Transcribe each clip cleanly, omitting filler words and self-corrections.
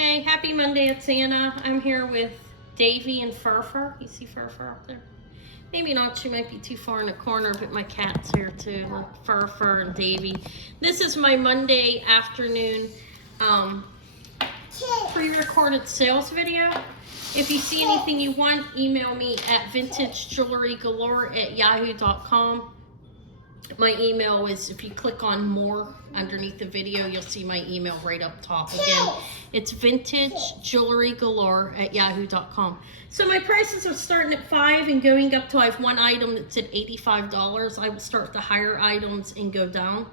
Hey, happy Monday, it's Anna. I'm here with Davy and Furfur. You see Furfur up there? Maybe not, she might be too far in the corner, but my cat's here too. Look, Furfur and Davy. This is my Monday afternoon pre-recorded sales video. If you see anything you want, email me at vintagejewelrygalore@yahoo.com. My email is, if you click on more underneath the video, you'll see my email right up top. Again, it's vintagejewelrygalore@yahoo.com. So my prices are starting at $5 and going up to, I have one item that's at $85. I will start the higher items and go down.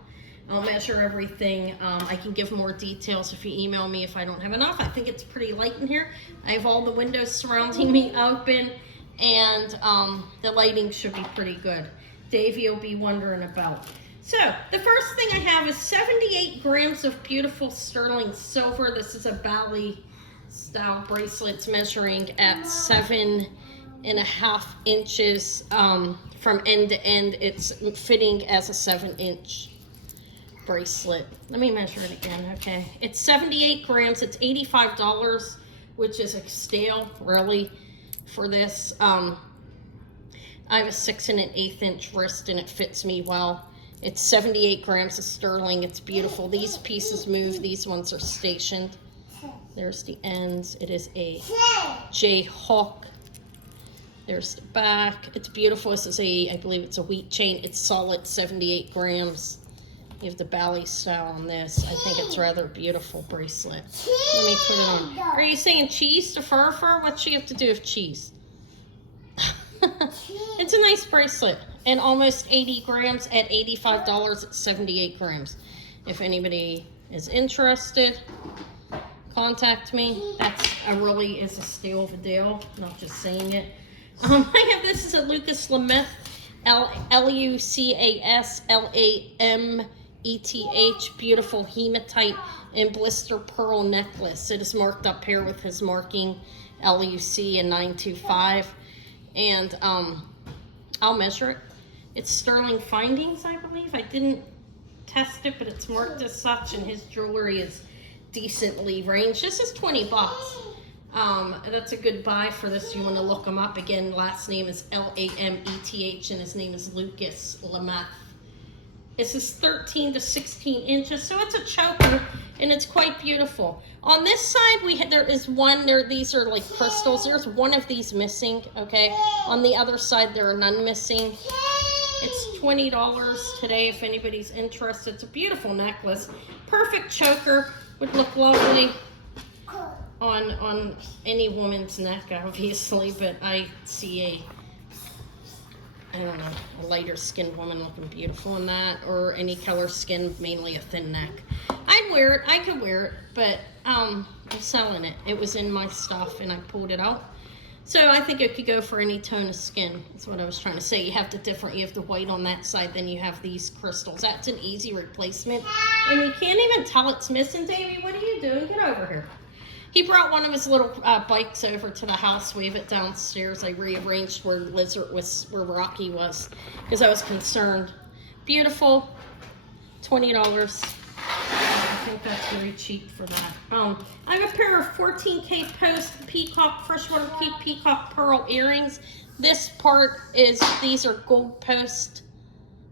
I'll measure everything. I can give more details if you email me if I don't have enough. I think it's pretty light in here. I have all the windows surrounding me open, and the lighting should be pretty good. Davey will be wondering about. So the first thing I have is 78 grams of beautiful sterling silver. This is a Bali style bracelet. It's measuring at 7.5 inches from end to end. It's fitting as a 7-inch bracelet. Let me measure it again. Okay, it's 78 grams. It's $85, which is a steal really for this. I have a 6 1/8 inch wrist and it fits me well. It's 78 grams of sterling. It's beautiful. These pieces move. These ones are stationed. There's the ends. It is a J hook. There's the back. It's beautiful. This is I believe it's a wheat chain. It's solid 78 grams. You have the Bali style on this. I think it's rather beautiful bracelet. Let me put it on. Are you saying cheese to Furfur? What's she have to do with cheese? It's a nice bracelet, and almost 80 grams at $85. It's 78 grams. If anybody is interested, contact me. That's really is a steal of a deal, not just saying it. I have this is a Lucas Lameth, LUCASLAMETH, beautiful hematite and blister pearl necklace. It is marked up here with his marking LUC and 925. And I'll measure it. It's sterling findings, I believe. I didn't test it, but it's marked as such, and his jewelry is decently ranged. This is $20. That's a good buy for this. You want to look him up. Again, last name is LAMETH, and his name is Lucas Lameth. This is 13 to 16 inches, so it's a choker, and it's quite beautiful. On this side, there is one. These are like crystals. There's one of these missing. Okay. On the other side, there are none missing. It's $20 today if anybody's interested. It's a beautiful necklace. Perfect choker. Would look lovely on any woman's neck, obviously. But I see I don't know, a lighter skinned woman looking beautiful in that, or any color skin, mainly a thin neck. I'd wear it. I could wear it, but I'm selling it. It was in my stuff and I pulled it out. So I think it could go for any tone of skin. That's what I was trying to say. You have the white on that side, then you have these crystals. That's an easy replacement. And you can't even tell it's missing. Davey, what are you doing? Get over here. He brought one of his little bikes over to the house. We have it downstairs. I rearranged where Rocky was, because I was concerned. Beautiful, $20. I think that's very cheap for that. I have a pair of 14K post peacock freshwater peacock pearl earrings. This part these are gold post.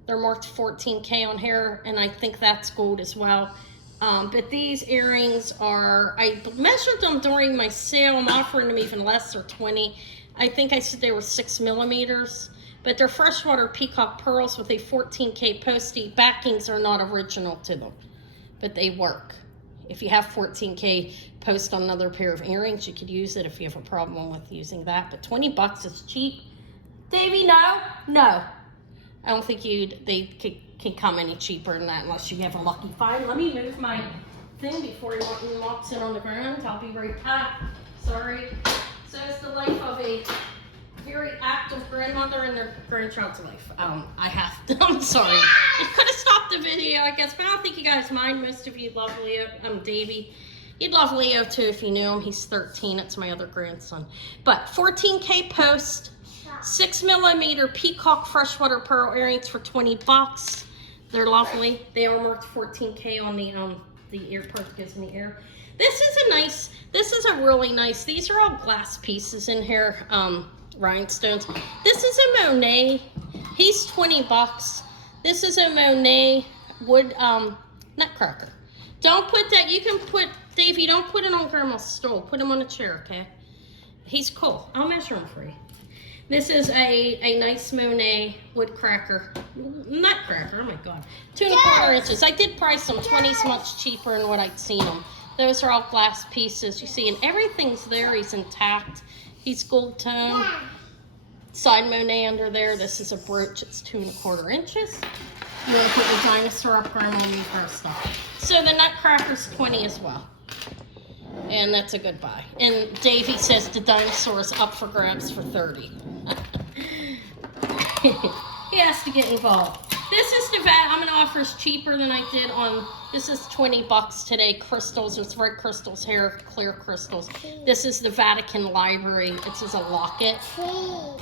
They're marked 14K on here, and I think that's gold as well. But these earrings I measured them during my sale. I'm offering them even less, or 20. I think I said they were 6 millimeters, but they're freshwater peacock pearls with a 14K postie. Backings are not original to them, but they work. If you have 14K post on another pair of earrings, you could use it if you have a problem with using that. But $20 is cheap. Davey, no. I don't think they can come any cheaper than that unless you have a lucky find. Let me move my thing before he walks in on the ground. I'll be right back. Sorry. So it's the life of a very active grandmother and their grandchild's life. I'm sorry. You could have stopped the video, I guess, but I don't think you guys mind. Most of you love Leo. Davey. You'd love Leo too if you knew him. He's 13. It's my other grandson. But 14K post. 6 millimeter peacock freshwater pearl earrings for $20. They're lovely. They are marked 14K on the ear part that gives me air. This is a really nice, these are all glass pieces in here, rhinestones. This is a Monet. He's 20 bucks. This is a Monet wood nutcracker. Don't put that, you can put, Davey, don't put it on Grandma's stool. Put him on a chair, okay? He's cool. I'll measure him for you. This is a nice Monet woodcracker, nutcracker, oh my God. 2¼ inches. I did price them 20s much cheaper than what I'd seen them. Those are all glass pieces, you see, and everything's there. He's intact. He's gold tone. Side Monet under there. This is a brooch. It's 2¼ inches. You want to put your dinosaur up, Grandma will move her stuff. So the nutcracker's 20 as well. And that's a good buy. And Davey says the dinosaur is up for grabs for 30. He has to get involved. This is the I'm going to offer is cheaper than I did on, this is 20 bucks today. Crystals, it's red crystals here, clear crystals. This is the Vatican Library. It says a locket.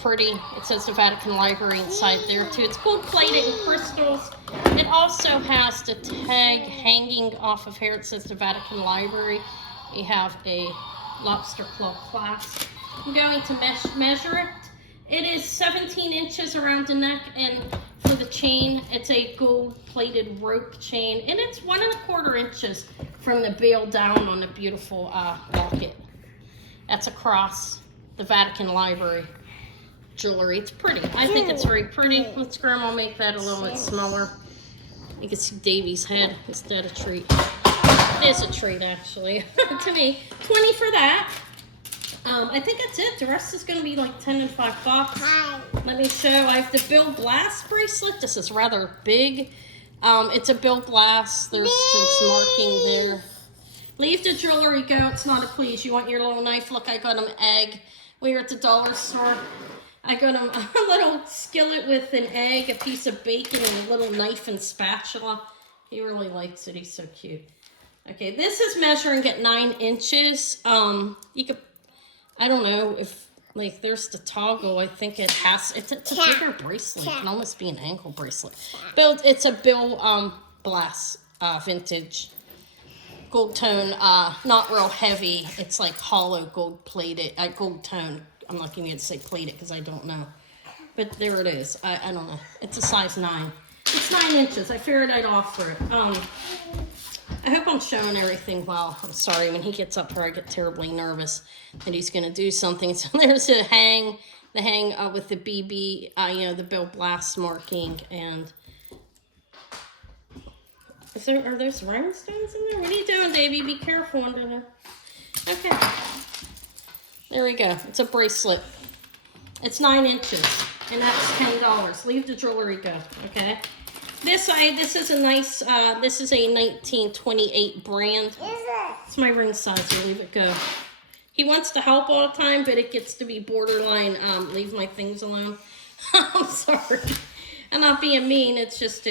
Pretty. It says the Vatican Library inside there too. It's gold plated in crystals. It also has the tag hanging off of here. It says the Vatican Library. You have a lobster claw clasp. I'm going to measure it. It is 17 inches around the neck, and for the chain, it's a gold-plated rope chain, and it's 1¼ inches from the bail down on the beautiful locket. That's across the Vatican Library jewelry. It's pretty. I think it's very pretty. Let's Grandma make that a little bit smaller. You can see Davey's head. Is that a treat? It is a treat, actually, to me. 20 for that. I think that's it. The rest is going to be like 10 and 5 bucks. Let me show. I have the Bill Blass bracelet. This is rather big. It's a Bill Blass. There's some marking there. Leave the jewelry go. It's not a please. You want your little knife? Look, I got him egg. We were at the dollar store. I got him a little skillet with an egg, a piece of bacon, and a little knife and spatula. He really likes it. He's so cute. Okay, this is measuring at 9 inches. You could, I don't know if, like, there's the toggle. I think it has, it's a bigger bracelet. It can almost be an ankle bracelet. It's a Bill Blass vintage gold tone, not real heavy. It's like hollow gold plated, gold tone. I'm not going to say plated because I don't know. But there it is. I don't know. It's a size 9. It's 9 inches. I figured I'd offer it. I hope I'm showing everything well. I'm sorry, when he gets up here, I get terribly nervous that he's going to do something. So there's the hang with the BB, you know, the Bill Blass marking. And are those rhinestones in there? What are you doing, Davey? Be careful under there. Okay. There we go. It's a bracelet. It's 9 inches, and that's $10. Leave the jewelry go, okay? This is a nice, this is a 1928 brand. It's my ring size, so leave it go. He wants to help all the time, but it gets to be borderline, leave my things alone. I'm sorry. I'm not being mean, it's just,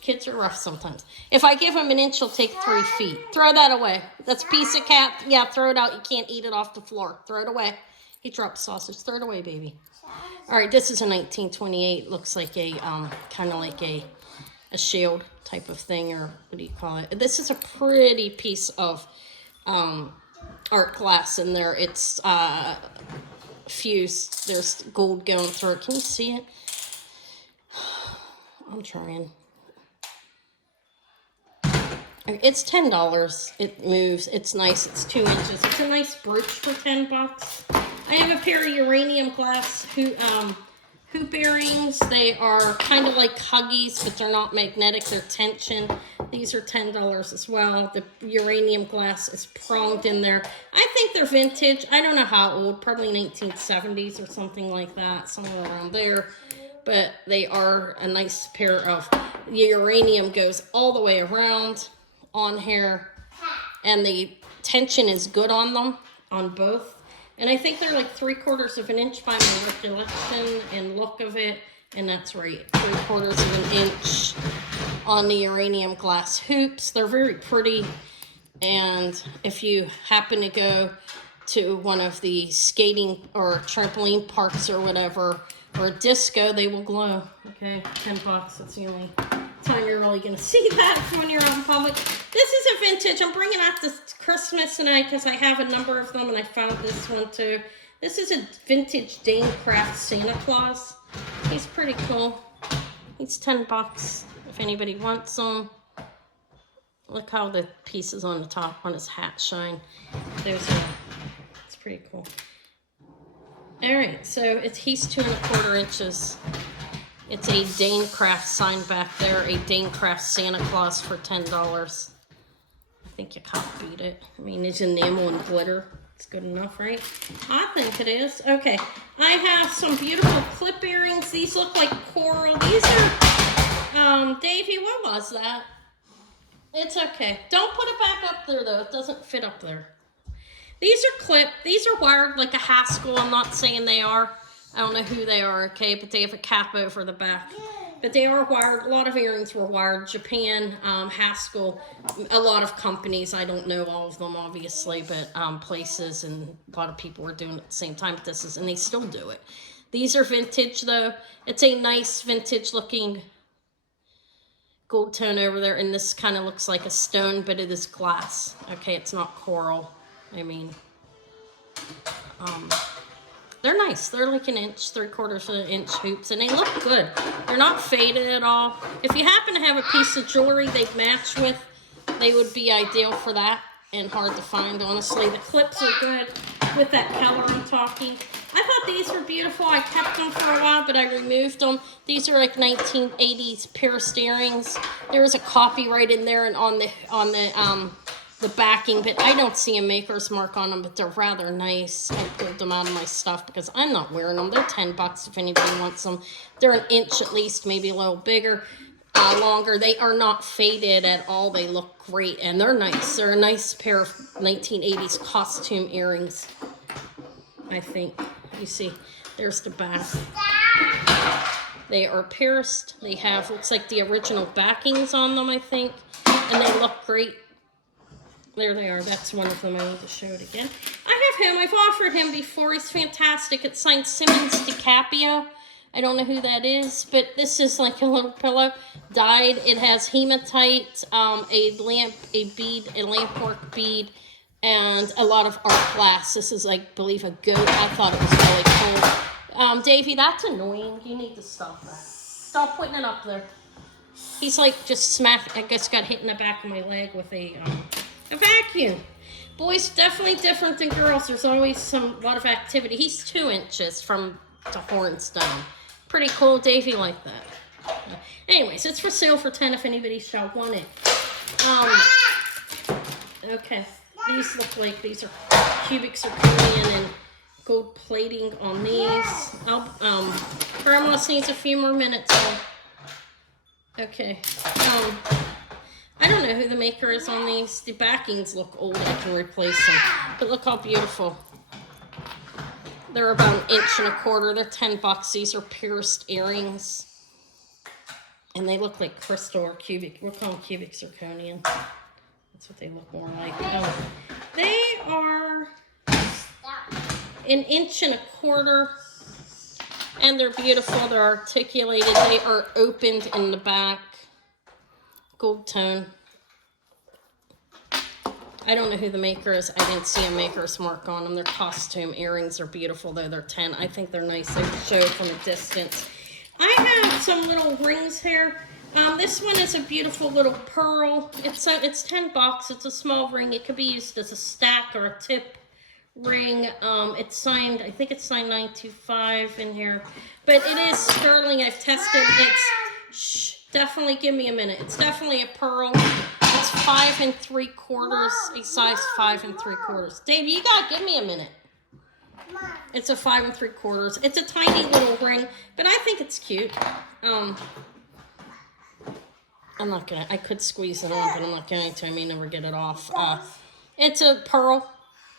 kids are rough sometimes. If I give him an inch, he'll take 3 feet. Throw that away. That's a piece of cat. Yeah, throw it out. You can't eat it off the floor. Throw it away. He dropped sausage. Throw it away, baby. All right, this is a 1928. Looks like a, kind of like a shield type of thing, or what do you call it? This is a pretty piece of art glass in there. It's fused. There's gold going through it. Can you see it? I'm trying. It's $10. It moves. It's nice. It's 2 inches. It's a nice brooch for 10 bucks. I have a pair of uranium glass hoop earrings. They are kind of like Huggies, but they're not magnetic. They're tension. These are $10 as well. The uranium glass is pronged in there. I think they're vintage. I don't know how old. Probably 1970s or something like that. Somewhere around there. But they are a nice pair of, the uranium goes all the way around on here. And the tension is good on them, on both. And I think they're like 3/4 of an inch by my recollection and look of it. And that's right, 3/4 of an inch on the uranium glass hoops. They're very pretty. And if you happen to go to one of the skating or trampoline parks or whatever, or a disco, they will glow. Okay, 10 bucks. That's the only time you're really going to see that when you're out in public. This is a vintage. I'm bringing out this Christmas tonight because I have a number of them, and I found this one too. This is a vintage Dane Craft Santa Claus. He's pretty cool. He's 10 bucks if anybody wants them. Look how the pieces on the top on his hat shine. It's pretty cool. All right, so he's 2 1/4 inches. It's a Dane Craft sign back there, a Dane Craft Santa Claus for $10. I think you can't beat it. I mean, it's enamel and glitter. It's good enough, right? I think it is. Okay, I have some beautiful clip earrings. These look like coral. These are, Davey, what was that? It's okay. Don't put it back up there, though. It doesn't fit up there. These are clipped. These are wired like a Haskell. I'm not saying they are. I don't know who they are, okay? But they have a cap over the back. But they are wired. A lot of earrings were wired. Japan, Haskell, a lot of companies. I don't know all of them, obviously, but places and a lot of people were doing it at the same time. But and they still do it. These are vintage, though. It's a nice vintage-looking gold tone over there, and this kind of looks like a stone, but it is glass. Okay, it's not coral. I mean, they're nice. They're like 1 inch, 3/4 inch hoops, and they look good. They're not faded at all. If you happen to have a piece of jewelry they'd match with, they would be ideal for that, and hard to find, honestly. The clips are good with that color I'm talking. I thought these were beautiful. I kept them for a while, but I removed them. These are like 1980s pierced earrings. There is a copyright in there and on the backing, but I don't see a maker's mark on them, but they're rather nice. I pulled them out of my stuff because I'm not wearing them. They're 10 bucks if anybody wants them. They're 1 inch at least, maybe a little bigger, longer. They are not faded at all. They look great, and they're nice. They're a nice pair of 1980s costume earrings, I think. You see, there's the back. They are pierced. They have, looks like the original backings on them, I think, and they look great. There they are. That's one of them. I need to show it again. I have him. I've offered him before. He's fantastic. It's signed Simmons DiCaprio. I don't know who that is, but this is like a little pillow. Dyed. It has hematite, a lampwork bead, and a lot of art glass. This is, I believe, a goat. I thought it was really cool. Davey, that's annoying. You need to stop that. Stop putting it up there. He's like just smacked. I guess got hit in the back of my leg with a vacuum. Boys definitely different than girls. There's always a lot of activity. He's 2 inches from to horns down. Pretty cool. Davey liked that. Anyways, it's for sale for 10 if anybody shall want it. Okay. These look like these are cubic zirconia and gold plating on these. Grandma needs a few more minutes. Okay. I don't know who the maker is on these. The backings look old. I can replace them. But look how beautiful. They're about 1 1/4 inches. They're 10 bucks. These are pierced earrings. And they look like crystal or cubic. We'll call them cubic zirconian. That's what they look more like. They are 1 1/4 inches. And they're beautiful. They're articulated. They are opened in the back. Gold tone. I don't know who the maker is. I didn't see a maker's mark on them. Their costume earrings are beautiful, though. They're 10. I think they're nice. They show from a distance. I have some little rings here. This one is a beautiful little pearl. It's 10 bucks. It's a small ring. It could be used as a stack or a tip ring. It's signed, I think it's signed 925 in here. But it is sterling. I've tested. It's, definitely give me a minute. It's definitely a pearl. It's 5 3/4, a size 5 3/4. Dave, you gotta give me a minute. It's a 5 3/4. It's a tiny little ring, but I think it's cute. I'm not gonna, I could squeeze it on, but I'm not going to. I may never get it off. It's a pearl.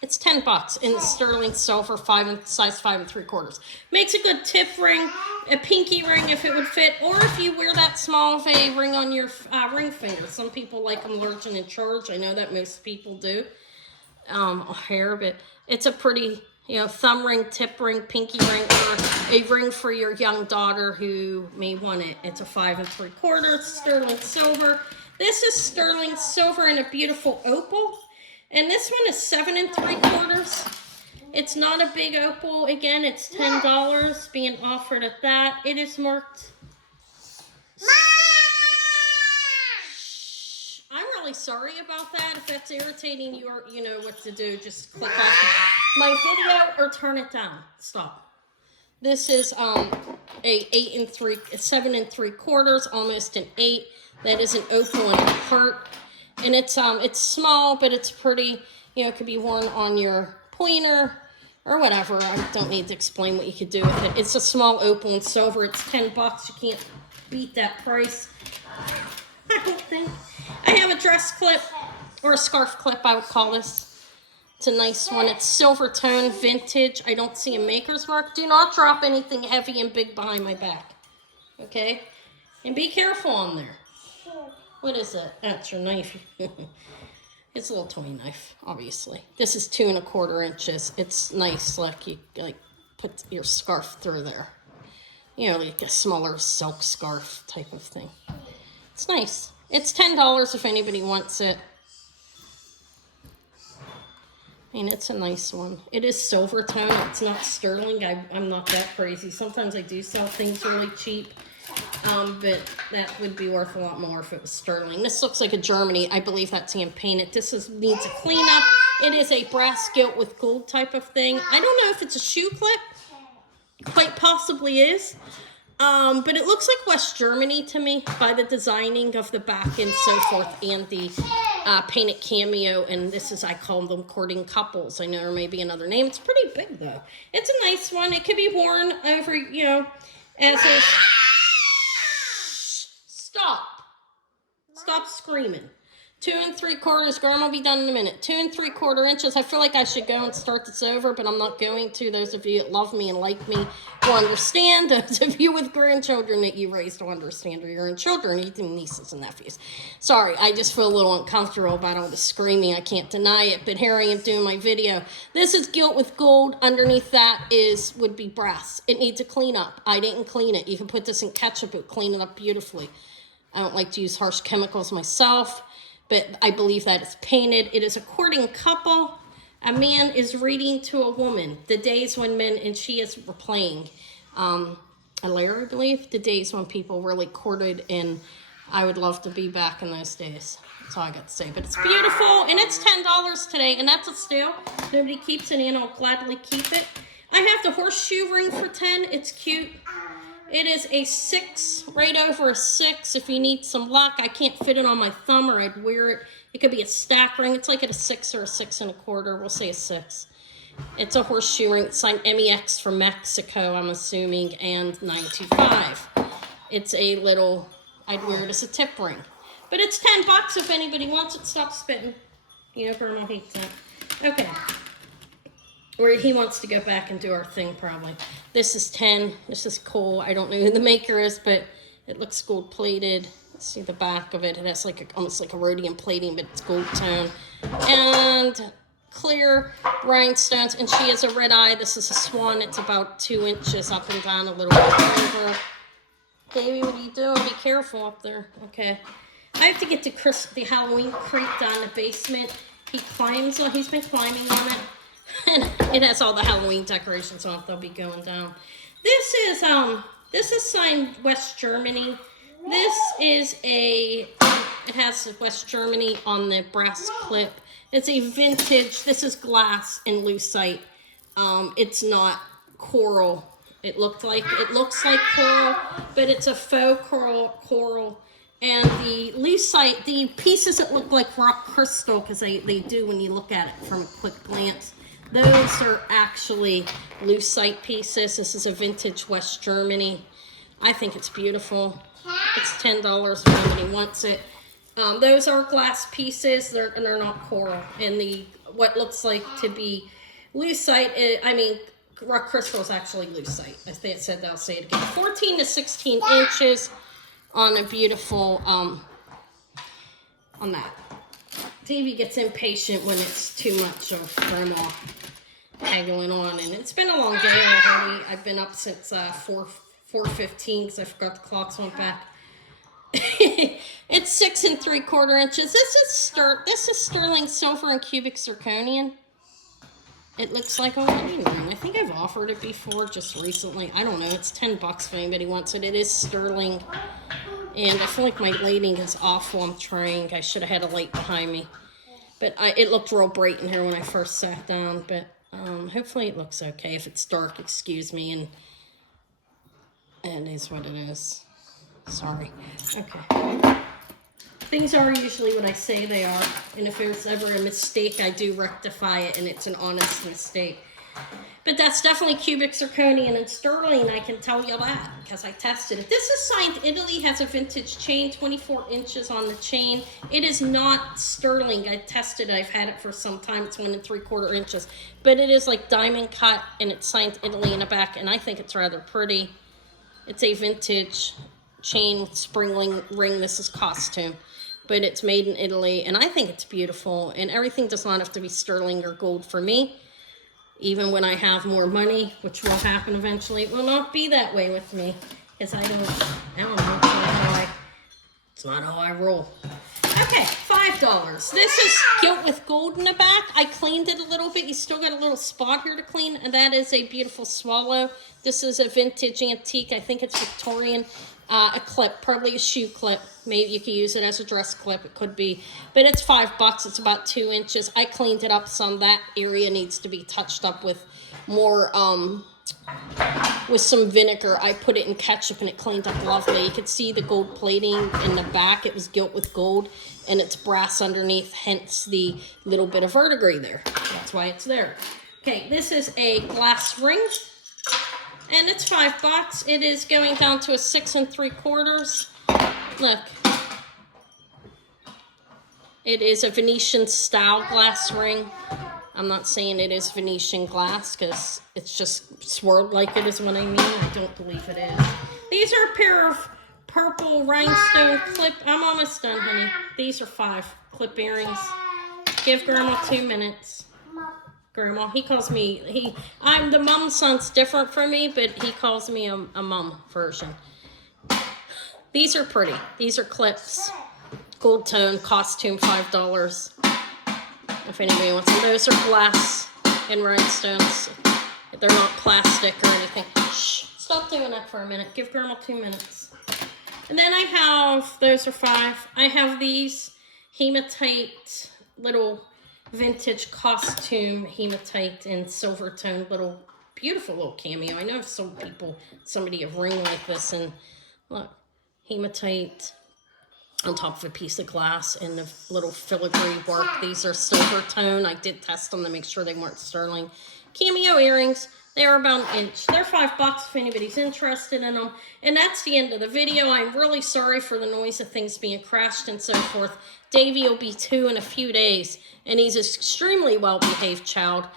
It's 10 bucks in sterling silver, size 5 3/4. Makes a good tip ring, a pinky ring if it would fit, or if you wear that small of a ring on your ring finger. Some people like them large and in charge. I know that most people do. Hair, but it's a pretty You know, thumb ring, tip ring, pinky ring, or a ring for your young daughter who may want it. It's a 5 3/4 sterling silver. This is sterling silver in a beautiful opal. And this one is 7 3/4. It's not a big opal. Again, it's $10 being offered at that. It is marked. I'm really sorry about that. If that's irritating you, or you know what to do, just click off my video or turn it down. Stop. This is a 7 3/4, almost an 8. That is an opal and a heart, and it's small, but it's pretty. You know, it could be worn on your pointer or whatever. I don't need to explain what you could do with it. It's a small opal and silver. It's $10. You can't beat that price. I don't think. I have a dress clip, or a scarf clip, I would call this. It's a nice one. It's silver tone, vintage. I don't see a maker's mark. Do not drop anything heavy and big behind my back. Okay? And be careful on there. What is it? That's your knife. It's a little toy knife, obviously. This is 2 1/4 inches. It's nice, like you put your scarf through there. You know, like a smaller silk scarf type of thing. It's nice. It's $10 if anybody wants it. I mean, it's a nice one. It is silver tone. It's not sterling. I'm not that crazy. Sometimes I do sell things really cheap. But that would be worth a lot more if it was sterling. This looks like a Germany. I believe that's hand painted. This needs a cleanup. It is a brass gilt with gold type of thing. I don't know if it's a shoe clip. Quite possibly is. But it looks like West Germany to me by the designing of the back and so forth, and the painted cameo. And this is, I call them courting couples. I know there may be another name. It's pretty big though. It's a nice one. It could be worn over, you know, as a... Stop screaming. 2 3/4. Grandma will be done in a minute. 2 3/4 inches. I feel like I should go and start this over, but I'm not going to. Those of you that love me and like me will understand. Those of you with grandchildren that you raised will understand, or your own children, even nieces and nephews. Sorry, I just feel a little uncomfortable about all the screaming. I can't deny it, but here I am doing my video. This is gilt with gold. Underneath that would be brass. It needs a clean up. I didn't clean it. You can put this in ketchup. It would clean it up beautifully. I don't like to use harsh chemicals myself, but I believe that it's painted. It is a courting couple. A man is reading to a woman. The days when men, and she is playing Galore, I believe. The days when people really courted, and I would love to be back in those days. That's all I got to say. But it's beautiful, and it's $10 today, and that's a steal. Nobody keeps it, and I'll gladly keep it. I have the horseshoe ring for $10. It's cute. It is a 6, right over a 6. If you need some luck, I can't fit it on my thumb, or I'd wear it. It could be a stack ring. It's like at a 6 or a 6 1/4. We'll say a 6. It's a horseshoe ring. It's signed MEX from Mexico, I'm assuming, and 925. It's a little, I'd wear it as a tip ring. But it's $10 if anybody wants it. Stop spitting. You know, Grandma hates that. Okay. Or he wants to go back and do our thing, probably. This is 10. This is cool. I don't know who the maker is, but it looks gold plated. Let's see the back of it. It has like almost like a rhodium plating, but it's gold tone. And clear rhinestones. And she has a red eye. This is a swan. It's about 2 inches up and down, a little bit over. Baby, what are you doing? Be careful up there. Okay. I have to get to the Halloween creep down the basement. He's been climbing on it. And it has all the Halloween decorations on it. They'll be going down. This is signed West Germany. It has West Germany on the brass clip. It's a vintage. This is glass and lucite. It's not coral. It looks like coral, but it's a faux coral. And the lucite, the pieces that look like rock crystal, because they do when you look at it from a quick glance. Those are actually lucite pieces. This is a vintage West Germany. I think it's beautiful. It's $10 if anybody wants it. Those are glass pieces. They're not coral. And what looks like to be lucite, rock crystal is actually lucite. As they said, I'll say it again. 14 to 16 inches on a beautiful, on that. Davey gets impatient when it's too much of Grandma. haggling on, and it's been a long day already. I've been up since 4:15 because I forgot the clocks went back. It's 6 3/4 inches. This is sterling silver and cubic zirconian. It looks like I think I've offered it before just recently. I don't know. It's $10 if anybody wants it. It is sterling, and I feel like my lighting is awful. I'm trying. I should have had a light behind me, but it looked real bright in here when I first sat down. But hopefully it looks okay. If it's dark, excuse me, and it is what it is. Sorry. Okay. Things are usually what I say they are, and if there's ever a mistake, I do rectify it, and it's an honest mistake. But that's definitely cubic zirconian and sterling, I can tell you that, because I tested it. This is signed Italy, has a vintage chain, 24 inches on the chain. It is not sterling. I tested it. I've had it for some time. It's 1 3/4 inches. But it is like diamond cut, and it's signed Italy in the back, and I think it's rather pretty. It's a vintage chain with spring ring. This is costume. But it's made in Italy, and I think it's beautiful, and everything does not have to be sterling or gold for me. Even when I have more money, which will happen eventually, it will not be that way with me, because I don't know, it's not how I roll. Okay, $5. This is gilt with gold in the back. I cleaned it a little bit. You still got a little spot here to clean, and that is a beautiful swallow. This is a vintage antique. I think it's Victorian. A clip, probably a shoe clip. Maybe you could use it as a dress clip. It could be, but it's $5. It's about 2 inches. I cleaned it up some. That area needs to be touched up with more, with some vinegar. I put it in ketchup and it cleaned up lovely. You could see the gold plating in the back. It was gilt with gold, and it's brass underneath, hence the little bit of verdigris there. That's why it's there. Okay, this is a glass ring. And it's $5. It is going down to a 6 3/4. Look. It is a Venetian style glass ring. I'm not saying it is Venetian glass because it's just swirled like it is what I mean. I don't believe it is. These are a pair of purple rhinestone clip. I'm almost done, honey. These are 5 clip earrings. Give Grandma 2 minutes. Grandma, he calls me, I'm the mom son's different from me, but he calls me a mom version. These are pretty. These are clips. Gold tone, costume, $5. If anybody wants them. Those are glass and rhinestones. They're not plastic or anything. Shh, stop doing that for a minute. Give Grandma 2 minutes. And then I have, those are 5. I have these hematite little vintage costume hematite and silver tone little beautiful little cameo. I know I've sold people somebody a ring like this, and look, hematite on top of a piece of glass and the little filigree work. These are silver tone. I did test them to make sure they weren't sterling. Cameo earrings. They're about an inch. They're $5 if anybody's interested in them. And that's the end of the video. I'm really sorry for the noise of things being crashed and so forth. Davey will be 2 in a few days, and he's an extremely well-behaved child.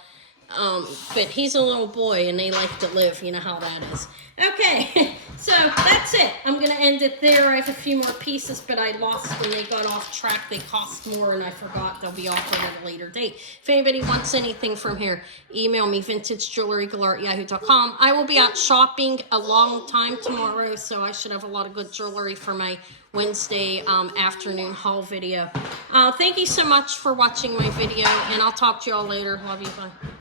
But he's a little boy, and they like to live. You know how that is. Okay, so that's it. I'm going to end it there. I have a few more pieces, but I lost when they got off track. They cost more, and I forgot they'll be offered at a later date. If anybody wants anything from here, email me, vintagejewelrygalore@yahoo.com. I will be out shopping a long time tomorrow, so I should have a lot of good jewelry for my Wednesday afternoon haul video. Thank you so much for watching my video, and I'll talk to you all later. Love you. Bye.